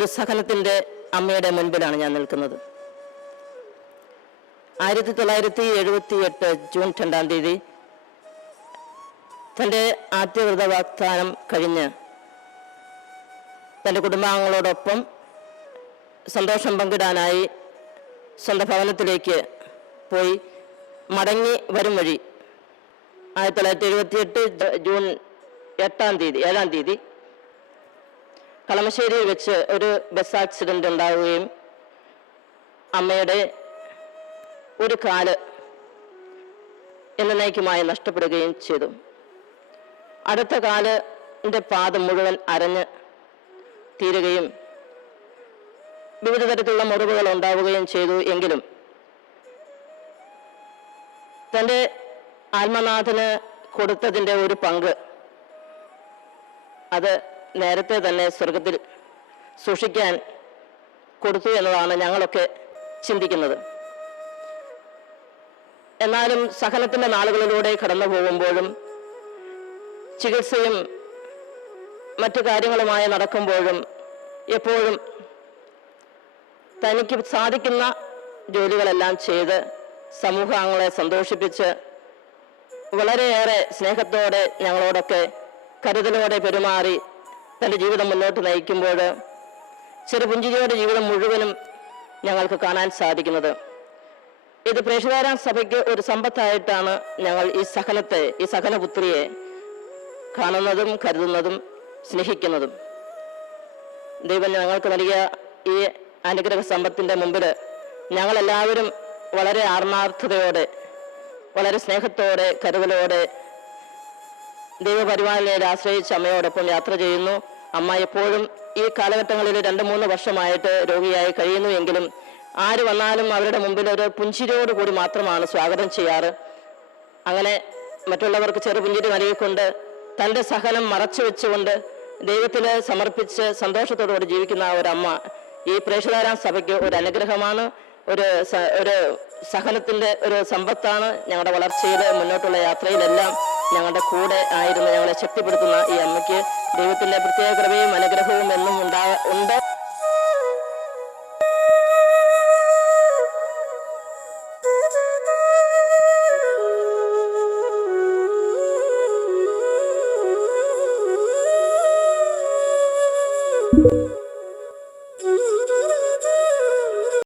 ഒരു സഹനത്തിൻ്റെ അമ്മയുടെ മുൻപിലാണ് ഞാൻ നിൽക്കുന്നത്. 1978 ജൂൺ 2-ാം തീയതി തൻ്റെ ആദ്യ വ്രതവാഗ്ദാനം കഴിഞ്ഞ് തൻ്റെ കുടുംബാംഗങ്ങളോടൊപ്പം സന്തോഷം പങ്കിടാനായി സ്വന്തം ഭവനത്തിലേക്ക് പോയി മടങ്ങി വരും വഴി 1978 ജൂൺ 7-ാം തീയതി കളമശ്ശേരിയിൽ വെച്ച് ഒരു ബസ് ആക്സിഡൻ്റ് ഉണ്ടാവുകയും അമ്മയുടെ ഒരു കാല് എന്നേക്കുമായി നഷ്ടപ്പെടുകയും ചെയ്തു. അടുത്ത കാലിൻ്റെ പാദം മുഴുവൻ അരഞ്ഞ് തീരുകയും വിവിധ തരത്തിലുള്ള മുറിവുകൾ ഉണ്ടാവുകയും ചെയ്തു. എങ്കിലും തൻ്റെ ആത്മനാഥന് കൊടുത്തതിൻ്റെ ഒരു പങ്ക് അത് നേരത്തെ തന്നെ സ്വർഗത്തിൽ സൂക്ഷിക്കാൻ കൊടുത്തു എന്നതാണ് ഞങ്ങളൊക്കെ ചിന്തിക്കുന്നത്. എന്നാലും സഹനത്തിൻ്റെ നാളുകളിലൂടെ കടന്നു പോകുമ്പോഴും ചികിത്സയും മറ്റു കാര്യങ്ങളുമായി നടക്കുമ്പോഴും എപ്പോഴും തനിക്ക് സാധിക്കുന്ന ജോലികളെല്ലാം ചെയ്ത് സമൂഹാംഗങ്ങളെ സന്തോഷിപ്പിച്ച് വളരെയേറെ സ്നേഹത്തോടെ ഞങ്ങളോടൊക്കെ കരുതലോടെ പെരുമാറി തൻ്റെ ജീവിതം മുന്നോട്ട് നയിക്കുമ്പോൾ ചെറുപുഞ്ചിരിയോടെ ജീവിതം മുഴുവനും ഞങ്ങൾക്ക് കാണാൻ സാധിക്കുന്നത്. ഇത് പ്രേക്ഷിതാരാം സഭയ്ക്ക് ഒരു സമ്പത്തായിട്ടാണ് ഞങ്ങൾ ഈ സഹനപുത്രിയെ കാണുന്നതും കരുതുന്നതും സ്നേഹിക്കുന്നതും. ദൈവം ഞങ്ങൾക്ക് നൽകിയ ഈ അനുഗ്രഹ സമ്പത്തിൻ്റെ മുമ്പിൽ ഞങ്ങളെല്ലാവരും വളരെ ആത്മാർത്ഥതയോടെ വളരെ സ്നേഹത്തോടെ കരുതലോടെ ദൈവപരിപാലനയിൽ ആശ്രയിച്ച് അമ്മയോടൊപ്പം യാത്ര ചെയ്യുന്നു. അമ്മ എപ്പോഴും ഈ കാലഘട്ടങ്ങളിൽ 2-3 വർഷമായിട്ട് രോഗിയായി കഴിയുന്നു. എങ്കിലും ആര് വന്നാലും അവരുടെ മുമ്പിൽ ഒരു പുഞ്ചിരിയോടുകൂടി മാത്രമാണ് സ്വാഗതം ചെയ്യാറ്. അങ്ങനെ മറ്റുള്ളവർക്ക് ചെറുപുഞ്ചിരി നൽകിക്കൊണ്ട് തൻ്റെ സഹനം മറച്ചു വെച്ചുകൊണ്ട് ദൈവത്തിൽ സമർപ്പിച്ച് സന്തോഷത്തോടുകൂടി ജീവിക്കുന്ന ഒരമ്മ ഈ പ്രേക്ഷിതാരാം സഭയ്ക്ക് ഒരു അനുഗ്രഹമാണ്, ഒരു സഹനത്തിൻ്റെ ഒരു സമ്പത്താണ്. ഞങ്ങളുടെ വളർച്ചയിൽ മുന്നോട്ടുള്ള യാത്രയിലെല്ലാം ഞങ്ങളുടെ കൂടെ ആയിരുന്നു ഞങ്ങളെ ശക്തിപ്പെടുത്തുന്ന ഈ അമ്മയ്ക്ക് ദൈവത്തിൻ്റെ പ്രത്യേക കൃപയും അനുഗ്രഹവും എന്നും ഉണ്ട്.